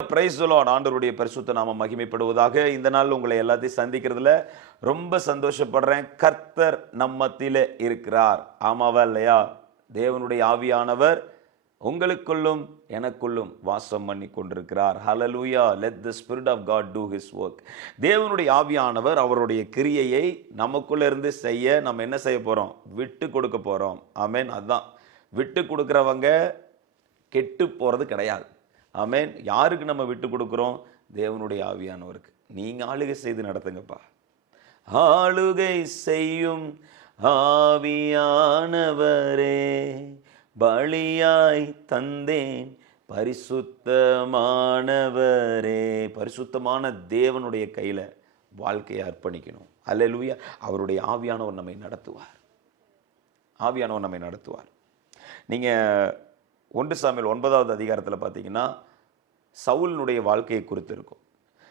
Praise the Lord. ஆண்டவருடைய பரிசுத்த நாமம் மகிமைப்படுவதாக. இந்த நாள் உங்களை எல்லாத்தையும் சந்திக்கிறதுல ரொம்ப சந்தோஷப்படுறேன். கர்த்தர் நம்ம மத்தியிலே இருக்கிறார். ஆமாவா இல்லையா? தேவனுடைய ஆவியானவர் உங்களுக்குள்ளும் எனக்குள்ளும் வாசம் பண்ணி கொண்டிருக்கிறார். Hallelujah. Let the spirit of God do his work. தேவனுடைய ஆவியானவர் அவருடைய கிரியையை நமக்குள்ள இருந்து செய்ய நம்ம என்ன செய்ய போறோம்? விட்டு கொடுக்க போறோம். ஆமென். அதான் விட்டு கொடுக்கிறவங்க கெட்டு போறது கிடையாது. ஆமென். யாருக்கு நம்ம விட்டு கொடுக்கிறோம்? தேவனுடைய ஆவியானவருக்கு. நீங்க ஆளுகை செய்து நடத்துங்கப்பா. ஆளுகை செய்யும் ஆவியானவரே, பலியாய் தந்தேன் பரிசுத்தமானவரே. பரிசுத்தமான தேவனுடைய கையில வாழ்க்கையை அர்ப்பணிக்கணும். அல்லேலூயா. அவருடைய ஆவியானவர் நம்மை நடத்துவார். ஆவியானவர் நம்மை நடத்துவார். நீங்க 1 சாமுவேல் 9வது அதிகாரத்தில் பார்த்தீங்கன்னா சவுலினுடைய வாழ்க்கையை குறித்து இருக்கும்.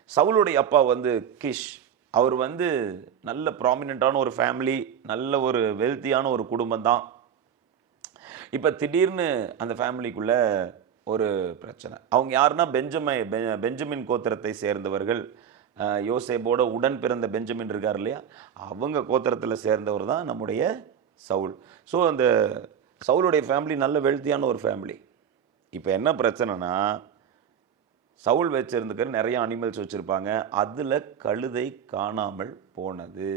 சவுலுடைய அப்பா கிஷ். அவர் நல்ல ப்ராமினென்ட்டான ஒரு ஃபேமிலி, நல்ல ஒரு வெல்த்தியான ஒரு குடும்பம் தான். இப்போ திடீர்னு அந்த ஃபேமிலிக்குள்ள ஒரு பிரச்சனை. அவங்க யாருன்னா பெஞ்சமின் கோத்திரத்தை சேர்ந்தவர்கள். யோசேப்போட உடன் பிறந்த பெஞ்சமின் இருக்கார் இல்லையா, அவங்க கோத்திரத்தில் சேர்ந்தவர் தான் நம்முடைய சவுல். ஸோ அந்த சவுலுடைய ஃபேமிலி நல்ல வெல்த்தியான ஒரு ஃபேமிலி. இப்போ என்ன பிரச்சனைனா, சவுல் வச்சிருந்துக்கிற நிறைய அனிமல்ஸ் வச்சுருப்பாங்க. அதில் கழுதை காணாமல் போனது.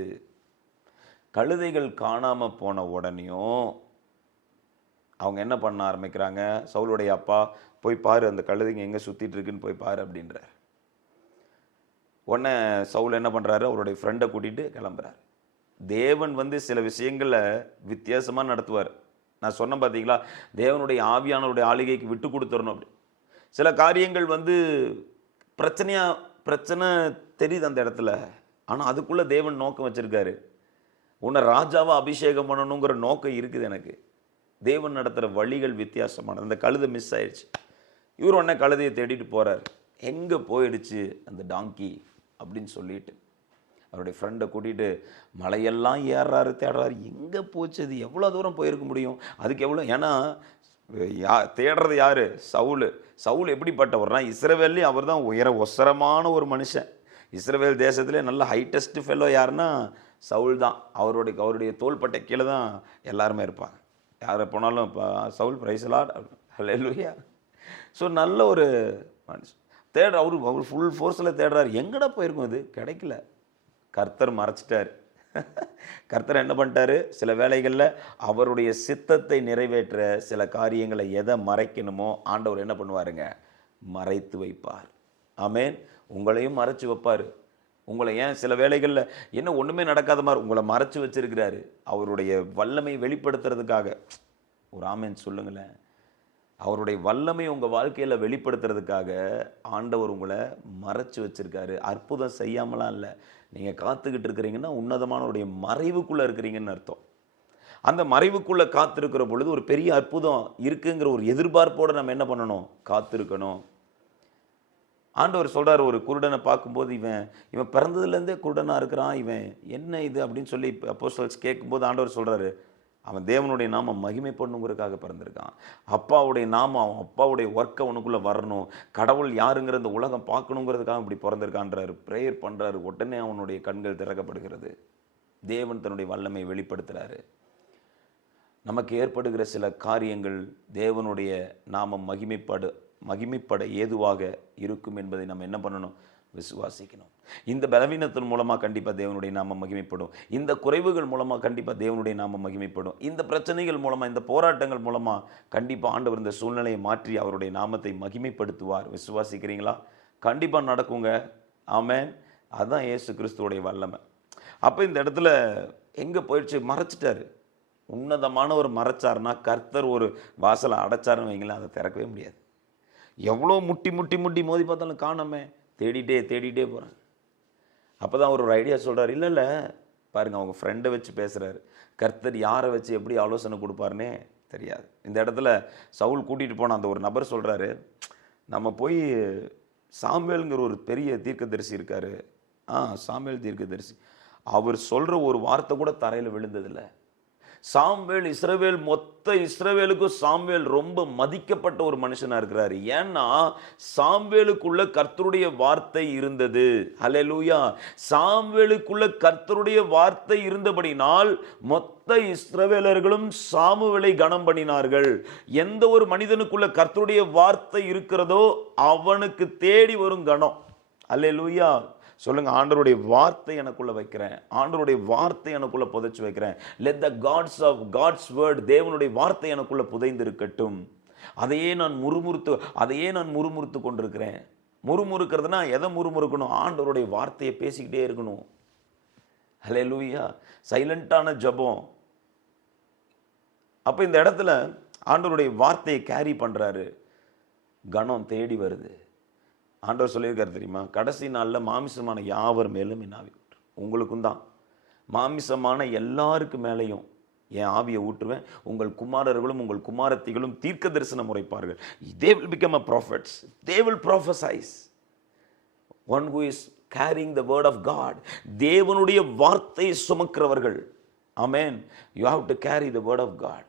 கழுதைகள் காணாமல் போன உடனேயும் அவங்க என்ன பண்ண ஆரம்பிக்கிறாங்க? சவுலுடைய அப்பா, போய் பாரு, அந்த கழுதைங்க எங்கே சுற்றிட்டு இருக்குன்னு போய் பாரு அப்படின்றார். உடனே சவுல் என்ன பண்ணுறாரு? அவருடைய ஃப்ரெண்டை கூட்டிகிட்டு கிளம்புறார். தேவன் சில விஷயங்களை வித்தியாசமாக நடத்துவார். நான் சொன்னேன் பார்த்தீங்களா, தேவனுடைய ஆவியானவருடைய ஆளுகைக்கு விட்டு கொடுத்துடணும். அப்படி சில காரியங்கள் பிரச்சனை தெரியுது அந்த இடத்துல. ஆனால் அதுக்குள்ளே தேவன் நோக்கம் வச்சுருக்காரு. உன்னை ராஜாவை அபிஷேகம் பண்ணணுங்கிற நோக்கம் இருக்குது எனக்கு. தேவன் நடத்துகிற வழிகள் வித்தியாசமானது. அந்த கழுதை மிஸ் ஆயிடுச்சு. இவர் உடனே கழுதையை தேடிட்டு போகிறார். எங்கே போயிடுச்சு அந்த டாங்கி அப்படின்னு சொல்லிட்டு அவருடைய ஃப்ரெண்டை கூட்டிகிட்டு மலையெல்லாம் ஏறுறாரு, தேடுறாரு. எங்கே போச்சு அது? எவ்வளோ தூரம் போயிருக்க முடியும்? அதுக்கு எவ்வளோ? ஏன்னா தேடுறது யார்? சவுல் எப்படிப்பட்டவர்னா, இஸ்ரவேல்லையும் அவர் தான் ஒசரமான ஒரு மனுஷன். இஸ்ரவேல் தேசத்திலே நல்ல ஹைட்டஸ்ட் ஃபெல்லோ யாருன்னா சவுல் தான். அவருடைய தோள்பட்டை கீழே தான் எல்லாருமே இருப்பாங்க. யாரை போனாலும் இப்போ சவுல் பிரைஸ் லார்ட் ஹல்லேலூயா. ஸோ நல்ல ஒரு மனுஷன் அவர் ஃபுல் ஃபோர்ஸில் தேடுறாரு. எங்கடா போயிருக்கும்? இது கிடைக்கல. கர்த்தர் மறைச்சிட்டார். கர்த்தர் என்ன பண்ணிட்டாரு? சில வேளைகளில் அவருடைய சித்தத்தை நிறைவேற்ற சில காரியங்களை எதை மறைக்கணுமோ ஆண்டவர் என்ன பண்ணுவாருங்க? மறைத்து வைப்பார். ஆமென். உங்களையும் மறைச்சு வைப்பார். உங்களை ஏன் சில வேளைகளில் என்ன ஒன்றுமே நடக்காத மாதிரி உங்களை மறைச்சு வச்சிருக்கிறாரு, அவருடைய வல்லமை வெளிப்படுத்துறதுக்காக. ஒரு ஆமென் சொல்லுங்களேன். அவருடைய வல்லமை உங்கள் வாழ்க்கையில் வெளிப்படுத்துறதுக்காக ஆண்டவர் உங்களை மறைச்சு வச்சிருக்காரு. அற்புதம் செய்யாமலாம் இல்லை. நீங்கள் காத்துக்கிட்டு இருக்கிறீங்கன்னா உன்னதமானவருடைய மறைவுக்குள்ளே இருக்கிறீங்கன்னு அர்த்தம். அந்த மறைவுக்குள்ளே காத்திருக்கிற பொழுது ஒரு பெரிய அற்புதம் இருக்குங்கிற ஒரு எதிர்பார்ப்போடு நம்ம என்ன பண்ணணும்? காத்திருக்கணும். ஆண்டவர் சொல்கிறார், ஒரு குருடனை பார்க்கும்போது இவன் பிறந்ததுலேருந்தே குருடனாக இருக்கிறான், இவன் என்ன இது அப்படின்னு சொல்லி அப்போஸ்தலர்ஸ் கேட்கும்போது ஆண்டவர் சொல்கிறாரு, அவன் தேவனுடைய நாமம் மகிமை பண்ணுங்கிறதுக்காக பிறந்திருக்கான். அப்பாவுடைய நாமம், அவன் அப்பாவுடைய ஒர்க்கை அவனுக்குள்ளே வரணும், கடவுள் யாருங்கிற இந்த உலகம் பார்க்கணுங்கிறதுக்காக இப்படி பிறந்திருக்கான்றாரு. ப்ரேயர் பண்ணுறாரு. உடனே அவனுடைய கண்கள் திறக்கப்படுகிறது. தேவன் தன்னுடைய வல்லமை வெளிப்படுத்துகிறாரு. நமக்கு ஏற்படுகிற சில காரியங்கள் தேவனுடைய நாமம் மகிமைப்பட ஏதுவாக இருக்கும் என்பதை நம்ம என்ன பண்ணணும்? விசுவாசிக்கணும். இந்த பலவீனத்தின் மூலமாக கண்டிப்பாக தேவனுடைய நாமம் மகிமைப்படும். இந்த குறைவுகள் மூலமாக கண்டிப்பாக தேவனுடைய நாமம் மகிமைப்படும். இந்த பிரச்சனைகள் மூலமாக, இந்த போராட்டங்கள் மூலமாக கண்டிப்பாக ஆண்டவர் இந்த சூழ்நிலையை மாற்றி அவருடைய நாமத்தை மகிமைப்படுத்துவார். விசுவாசிக்கிறீங்களா? கண்டிப்பாக நடக்குங்க. ஆமென். அதுதான் இயேசு கிறிஸ்துவோடைய வல்லமை. அப்போ இந்த இடத்துல எங்கே போயிடுச்சு? மறைச்சிட்டாரு. உன்னதமானவர் மறைச்சாருன்னா, கர்த்தர் ஒரு வாசலை அடைச்சாருன்னு வைங்களேன், அதை திறக்கவே முடியாது. எவ்வளோ முட்டி மோதி பார்த்தாலும் காணாமே, தேடிட்டே போகிறாங்க. அப்போ தான் அவர் ஒரு ஐடியா சொல்கிறார். இல்லை பாருங்கள், அவங்க ஃப்ரெண்டை வச்சு பேசுகிறாரு. கர்த்தர் யாரை வச்சு எப்படி ஆலோசனை கொடுப்பாருன்னே தெரியாது. இந்த இடத்துல சவுல் கூட்டிகிட்டு போன அந்த ஒரு நபர் சொல்கிறாரு, நம்ம போய் சாமுவேலுங்கிற ஒரு பெரிய தீர்க்கதரிசி இருக்கார். சாமுவேல் தீர்க்கதரிசி, அவர் சொல்கிற ஒரு வார்த்தை கூட தரையில் விழுந்ததில்லை. சாமுவேல் மொத்த இஸ்ரவேலுக்கும் சாமுவேல் ரொம்ப மதிக்கப்பட்ட ஒரு மனுஷனா இருக்கிறாரு. ஏன்னா சாமுவேலுக்குள்ள கர்த்தருடைய வார்த்தை இருந்தது. ஹல்லேலூயா. சாமுவேலுக்குள்ள கர்த்தருடைய வார்த்தை இருந்தபடினால் மொத்த இஸ்ரவேலர்களும் சாமுவேலை கனம் பண்ணினார்கள். எந்த ஒரு மனிதனுக்குள்ள கர்த்தருடைய வார்த்தை இருக்கிறதோ அவனுக்கு தேடி வரும் கனம். ஹல்லேலூயா. சொல்லுங்க, ஆண்டவருடைய வார்த்தை எனக்குள்ள வைக்கிறேன், ஆண்டவருடைய வார்த்தை எனக்குள்ள புதைச்சு வைக்கிறேன். லெட் த காட்ஸ் வேர்ட், தேவனுடைய வார்த்தை எனக்குள்ள புதைந்து இருக்கட்டும். அதையே நான் முறுமுறுத்து கொண்டிருக்கிறேன். முறுமுறுக்கிறதுனா எதை முறுமுறுக்கணும்? ஆண்டவருடைய வார்த்தையை பேசிக்கிட்டே இருக்கணும். ஹல்லேலூயா. சைலண்டான ஜெபம். அப்ப இந்த இடத்துல ஆண்டவருடைய வார்த்தையை கேரி பண்றாரு, கனம் தேடி வருது. ஆண்டவர் சொல்லியிருக்காரு தெரியுமா, கடைசி நாளில் மாமிசமான யாவர் மேலும் என் ஆவி ஊற்றுவேன். உங்களுக்கும் தான், மாமிசமான எல்லாருக்கு மேலேயும் என் ஆவியை ஊற்றுவேன். உங்கள் குமாரர்களும் உங்கள் குமாரத்திகளும் தீர்க்க தரிசனம் உரைப்பார்கள். they will become a prophets, they will prophesize. one who is carrying the word of God, தேவனுடைய வார்த்தையை சுமக்கிறவர்கள். ஆமென். you have to carry the word of God.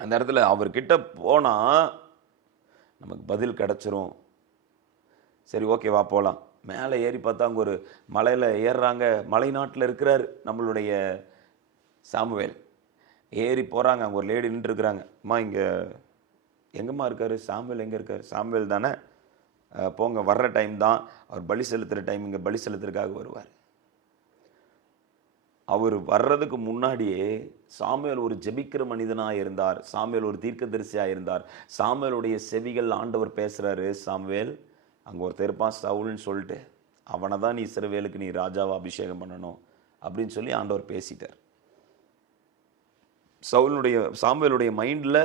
அந்த இடத்துல அவர்கிட்ட போனா நமக்கு பதில் கிடைச்சிரும். சரி, ஓகே, வா போகலாம். மேலே ஏறி பார்த்தா அங்கே ஒரு மலையில் ஏறுறாங்க. மலை நாட்டில் இருக்கிறார் நம்மளுடைய சாமுவேல். ஏறி போகிறாங்க. அங்கே ஒரு லேடி நின்றுருக்குறாங்க. அம்மா, இங்கே எங்கம்மா இருக்கார் சாமுவேல்? எங்கே இருக்கார்? சாமுவேல் தானே, போங்க, வர்ற டைம் தான், அவர் பலி செலுத்துகிற டைம், இங்கே பலி செலுத்துறதுக்காக வருவார். அவர் வர்றதுக்கு முன்னாடியே சாமுவேல் ஒரு ஜெபிக்கிற மனிதனாக இருந்தார். சாமுவேல் ஒரு தீர்க்கதரிசியாக இருந்தார். சாமுவேலுடைய செவிகள் ஆண்டவர் பேசுகிறாரு, சாமுவேல் அங்கே ஒருத்தர் இருப்பான் சவுல்னு சொல்லிட்டு, அவனை தான் நீ இஸ்ரவேலுக்கு நீ ராஜாவை அபிஷேகம் பண்ணணும் அப்படின்னு சொல்லி ஆண்டவர் பேசிட்டார். சாமுவேலுடைய மைண்டில்,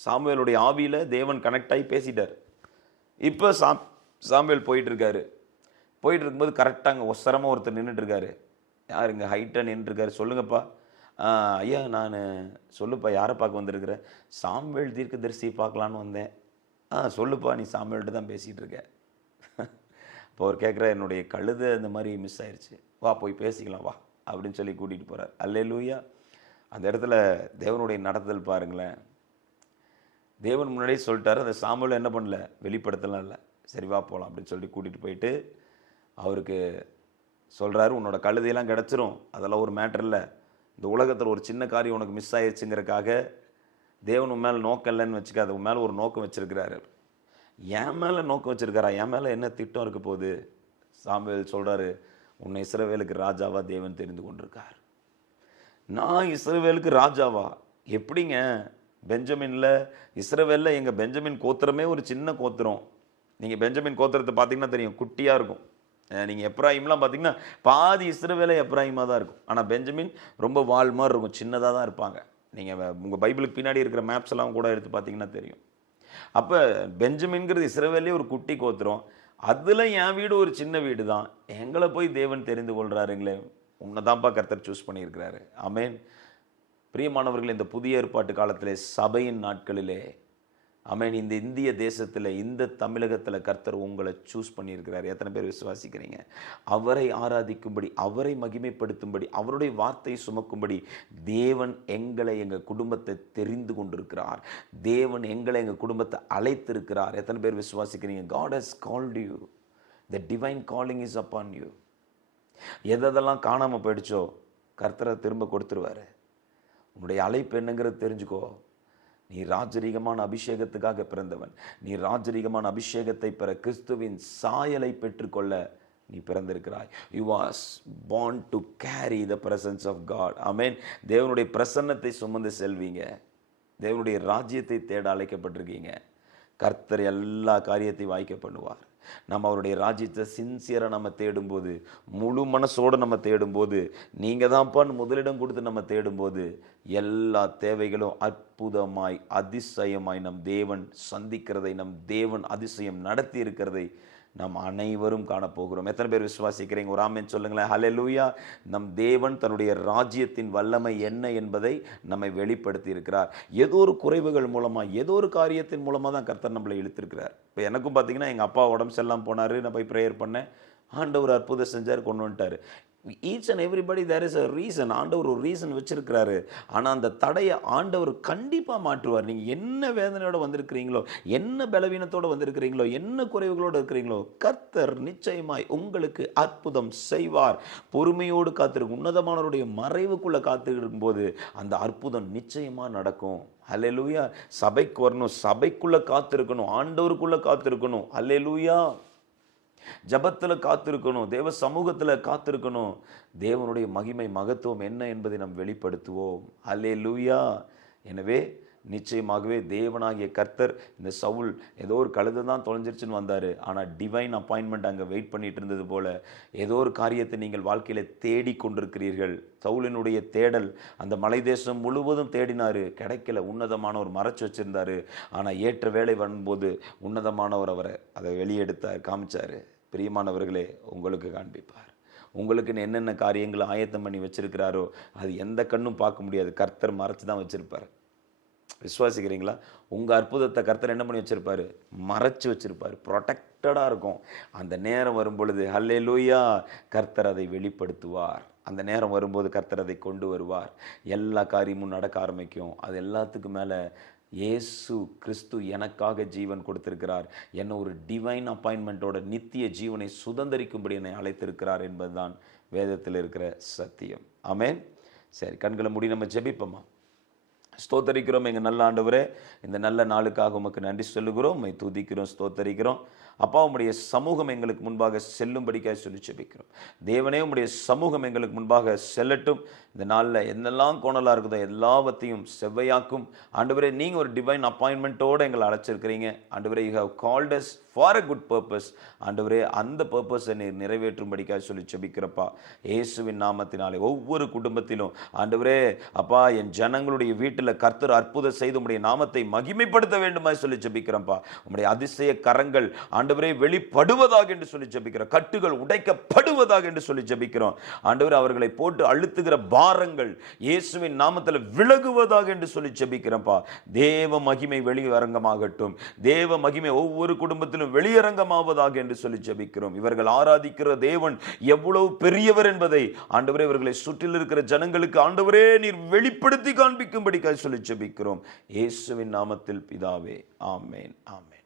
சாமுவேலுடைய ஆவியில் தேவன் கனெக்ட் ஆகி பேசிட்டார். இப்போ சாமுவேல் போயிட்டு இருக்கும்போது கரெக்டாக அங்கே ஒசரமாக ஒருத்தர் நின்றுட்டுருக்காரு. யார் இங்கே ஹைட்டாக நின்றுருக்காரு? சொல்லுங்கப்பா. ஐயா, நான் சொல்லுப்பா, யாரை பார்க்க வந்திருக்கிறேன்? சாமுவேல் தீர்க்கதரிசி பார்க்கலான்னு வந்தேன். சொல்லுப்பா, நீ சாமுவேல்கிட்ட தான் பேசிகிட்டு இருக்க. இப்போ அவர் கேட்குற, என்னுடைய கழுதை இந்த மாதிரி மிஸ் ஆயிடுச்சு, வா போய் பேசிக்கலாம் வா அப்படின்னு சொல்லி கூட்டிகிட்டு போகிறார். அல்லேலூயா. அந்த இடத்துல தேவனுடைய நடத்தல் பாருங்களேன். தேவன் முன்னாடியே சொல்லிட்டாரு. அந்த சாமுவேல் என்ன பண்ணல, வெளிப்படுத்தலாம் இல்லை. சரி வா போகலாம் அப்படின்னு சொல்லிட்டு கூட்டிகிட்டு போயிட்டு அவருக்கு சொல்கிறாரு, உன்னோட கழுதையெல்லாம் கிடச்சிரும், அதெல்லாம் ஒரு மேட்டர் இல்லை. இந்த உலகத்தில் ஒரு சின்ன காரியம் உனக்கு மிஸ் ஆயிடுச்சுங்கிறக்காக தேவன் உன் மேலே நோக்கம் இல்லைன்னு வச்சுக்காது, உன் மேலே ஒரு நோக்கம் வச்சிருக்கிறாரு. என் மேலே நோக்கம் வச்சிருக்காரா? என் மேலே என்ன திட்டம் இருக்க போகுது? சாமுவேல் சொல்கிறாரு, உன்னை இஸ்ரவேலுக்கு ராஜாவா தேவன் தெரிந்து கொண்டிருக்கார். நான் இஸ்ரவேலுக்கு ராஜாவா? எப்படிங்க? பெஞ்சமின்ல, இஸ்ரவேலில் எங்கள் பெஞ்சமின் கோத்திரமே ஒரு சின்ன கோத்திரம். நீங்கள் பெஞ்சமின் கோத்திரத்தை பார்த்தீங்கன்னா தெரியும், குட்டியாக இருக்கும். நீங்கள் எப்ராஹிம்லாம் பார்த்தீங்கன்னா பாதி இஸ்ரவேலே எப்ராஹிமாக தான் இருக்கும். ஆனால் பெஞ்சமின் ரொம்ப வால் மாதிரி இருக்கும், சின்னதாக தான் இருப்பாங்க. நீங்கள் உங்கள் பைபிளுக்கு பின்னாடி இருக்கிற மேப்ஸ் எல்லாம் கூட எடுத்து பார்த்தீங்கன்னா தெரியும். அப்போ பெஞ்சமின்கிறது இஸ்ரவேலே ஒரு குட்டி கோத்திரம். அதில் என் வீடு ஒரு சின்ன வீடு தான். எங்களை போய் தேவன் தெரிந்து கொள்கிறாருங்களே, உன்னை தான்ப்பா கர்த்தர் சூஸ் பண்ணியிருக்கிறாரு. ஆமென். பிரியமானவர்கள், இந்த புதிய ஏற்பாட்டு காலத்திலே, சபையின் நாட்களிலே, ஆமென், இந்த இந்திய தேசத்தில், இந்த தமிழகத்தில் கர்த்தர் உங்களை சூஸ் பண்ணியிருக்கிறார். எத்தனை பேர் விசுவாசிக்கிறீங்க? அவரை ஆராதிக்கும்படி, அவரை மகிமைப்படுத்தும்படி, அவருடைய வார்த்தையை சுமக்கும்படி தேவன் எங்களை, எங்கள் குடும்பத்தை தெரிந்து கொண்டிருக்கிறார். தேவன் எங்களை, எங்கள் குடும்பத்தை அழைத்திருக்கிறார். எத்தனை பேர் விசுவாசிக்கிறீங்க? God has called you. The divine calling is upon you. எதெல்லாம் காணாமல் போயிடுச்சோ கர்த்தரை திரும்ப கொடுத்துருவார். உன்னுடைய அழைப்பு என்னங்கிறது தெரிஞ்சுக்கோ. நீ ராஜரீகமான அபிஷேகத்துக்காக பிறந்தவன். நீ ராஜரீகமான அபிஷேகத்தை பெற, கிறிஸ்துவின் சாயலை பெற்றுக்கொள்ள நீ பிறந்திருக்கிறாய். You was born to carry the presence of God. ஆமென். தேவனுடைய பிரசன்னத்தை சுமந்து செல்வீங்க. தேவனுடைய ராஜ்யத்தை தேட அழைக்கப்பட்டிருக்கீங்க. கர்த்தர் எல்லா காரியத்தையும் வாய்க்க பண்ணுவார். நம்ம அவருடைய ராஜ்யத்தை சின்சியராக நம்ம தேடும்போது, முழு மனசோடு நம்ம தேடும்போது, நீங்கள் தான்ப்பான்னு முதலிடம் கொடுத்து நம்ம தேடும்போது, எல்லா தேவைகளும் அற்புதமாய், அதிசயமாய் நம் தேவன் சந்திக்கிறதை, நம் தேவன் அதிசயம் நடத்தி இருக்கிறதை நாம் அனைவரும் காணப்போகிறோம். எத்தனை பேர் விசுவாசிக்கிறீங்க? ஒரு ஆமென் சொல்லுங்களேன். ஹல்லேலூயா. நம் தேவன் தன்னுடைய ராஜ்யத்தின் வல்லமை என்ன என்பதை நம்மை வெளிப்படுத்தி இருக்கிறார். ஏதோ ஒரு குறைவுகள் மூலமாக, ஏதோ ஒரு காரியத்தின் மூலமாக தான் கர்த்தர் நம்மளை இழுத்திருக்கிறார். இப்போ எனக்கும் பார்த்தீங்கன்னா, எங்கள் அப்பா உடம்பு சரியில்லாமல் போனார், நான் போய் ப்ரேயர் பண்ணேன், ஆண்டவர் அற்புதம் செஞ்சார், கொண்டு வந்துட்டார். Each and everybody there is a reason. ஆண்டவர் ஒரு ரீசன் வச்சிருக்கிறாரு. ஆனால் அந்த தடையை ஆண்டவர் கண்டிப்பாக மாற்றுவார். நீங்கள் என்ன வேதனையோடு வந்திருக்கிறீங்களோ, என்ன பலவீனத்தோடு வந்திருக்கிறீங்களோ, என்ன குறைவுகளோடு இருக்கிறீங்களோ, கர்த்தர் நிச்சயமாய் உங்களுக்கு அற்புதம் செய்வார். பொறுமையோடு காத்திருக்கும். உன்னதமானவருடைய மறைவுக்குள்ளே காத்திருக்கும் போது அந்த அற்புதம் நிச்சயமாக நடக்கும். அல்லேலூயா. சபைக்கு வரணும், சபைக்குள்ளே காத்திருக்கணும், ஆண்டவருக்குள்ளே காத்திருக்கணும். அல்லேலூயா. ஜபத்தில் காத்திருக்கணும், தேவ சமூகத்தில் காத்திருக்கணும். தேவனுடைய மகிமை மகத்துவம் என்ன என்பதை நாம் வெளிப்படுத்துவோம். அல்லேலூயா. எனவே நிச்சயமாகவே தேவனாகிய கர்த்தர், இந்த சவுல் ஏதோ ஒரு கழுதை தான் தொலைஞ்சிருச்சுன்னு வந்தார், ஆனால் டிவைன் அப்பாயின்மெண்ட் அங்கே வெயிட் பண்ணிட்டு இருந்தது போல ஏதோ ஒரு காரியத்தை நீங்கள் வாழ்க்கையில் தேடி கொண்டிருக்கிறீர்கள். சவுலினுடைய தேடல் அந்த மலை தேசம் முழுவதும் தேடினார், கிடைக்கல. உன்னதமானவர் மறைச்சு வச்சிருந்தாரு. ஆனால் ஏற்ற வேலை வரும்போது உன்னதமானவர் அவரை அதை வெளியெடுத்தார், காமிச்சார். பிரியமானவர்களே, உங்களுக்கு காண்பிப்பார். உங்களுக்குன்னு என்னென்ன காரியங்களை ஆயத்தம் பண்ணி வச்சிருக்கிறாரோ அது எந்த கண்ணும் பார்க்க முடியாது. கர்த்தர் மறைச்சு தான் வச்சிருப்பார். விசுவாசிக்கிறீங்களா? உங்கள் அற்புதத்தை கர்த்தர் என்ன பண்ணி வச்சிருப்பாரு? மறைச்சு வச்சிருப்பார். ப்ரொடெக்டடாக இருக்கும். அந்த நேரம் வரும் பொழுது ஹல்லேலூயா, கர்த்தர் அதை வெளிப்படுத்துவார். அந்த நேரம் வரும்போது கர்த்தர் அதை கொண்டு வருவார். எல்லா காரியமும் நடக்க ஆரம்பிக்கும். அது எல்லாத்துக்கும் மேலே இயேசு கிறிஸ்து எனக்காக ஜீவன் கொடுத்திருக்கிறார், என்ன ஒரு டிவைன் அப்பாயின்மெண்ட்டோட நித்திய ஜீவனை சுதந்திரிக்கும்படி என்னை அழைத்திருக்கிறார் என்பதுதான் வேதத்தில் இருக்கிற சத்தியம். ஆமென். சரி, கண்களை மூடி நம்ம ஜெபிப்போமா? ஸ்தோத்தரிக்கிறோம் எங்கள் நல்ல ஆண்டவரே, இந்த நல்ல நாளுக்காக உமக்கு நன்றி சொல்லுகிறோம், உம்மை துதிக்கிறோம், ஸ்தோத்தரிக்கிறோம். அப்பா, உம்முடைய சமூகம் எங்களுக்கு முன்பாக செல்லும்படிக்காக சொல்லி ஜெபிக்கிறோம். தேவனே, உம்முடைய சமூகம் எங்களுக்கு முன்பாக செல்லட்டும். இந்த நாளில் என்னெல்லாம் கோணலாக இருக்குதோ எல்லாவற்றையும் செவ்வையாக்கும். ஆண்டவரே, நீங்கள் ஒரு டிவைன் அப்பாயின்மெண்ட்டோடு எங்களை அழைச்சிருக்கிறீங்க. ஆண்டவரே, you have called us for a good purpose. ஆண்டவரே, அந்த பர்பஸை நீர் நிறைவேற்றும்படிக்காக சொல்லி ஜெபிக்கிறப்பா. இயேசுவின் நாமத்தினாலே ஒவ்வொரு குடும்பத்திலும் ஆண்டவரே அப்பா, என் ஜனங்களுடைய வீட்டில் கர்த்தர் அற்புதம் செய்து உம்முடைய நாமத்தை மகிமைப்படுத்த வேண்டுமாய் சொல்லி ஜெபிக்கிறப்பா. உம்முடைய அதிசய கரங்கள் ஆண்டவரே வெளிப்படுவதாக என்று சொல்லி ஜெபிக்கிறோம். கட்டுகள் உடைக்கப்படுவதாக என்று சொல்லி ஜெபிக்கிறோம். ஆண்டவரே, அவர்களை போட்டு அழுத்துகிற பாரங்கள் இயேசுவின் நாமத்தில் விலகுவதாக என்று சொல்லி ஜெபிக்கிறப்பா. தேவ மகிமை வெளியரங்கமாகட்டும். தேவ மகிமை ஒவ்வொரு குடும்பத்திலும் வெளியரங்கமாவதாக என்று சொல்லி ஜெபிக்கிறோம். இவர்கள் ஆராதிக்கிற தேவன் எவ்வளவு பெரியவர் என்பதை ஆண்டவரே இவர்களை சுற்றில் இருக்கிற ஜனங்களுக்கு ஆண்டவரே நீர் வெளிப்படுத்தி காண்பிக்கும்படி சொல்லி ஜெபிக்கிறோம். இயேசுவின் நாமத்தில் பிதாவே, ஆமென், ஆமென்.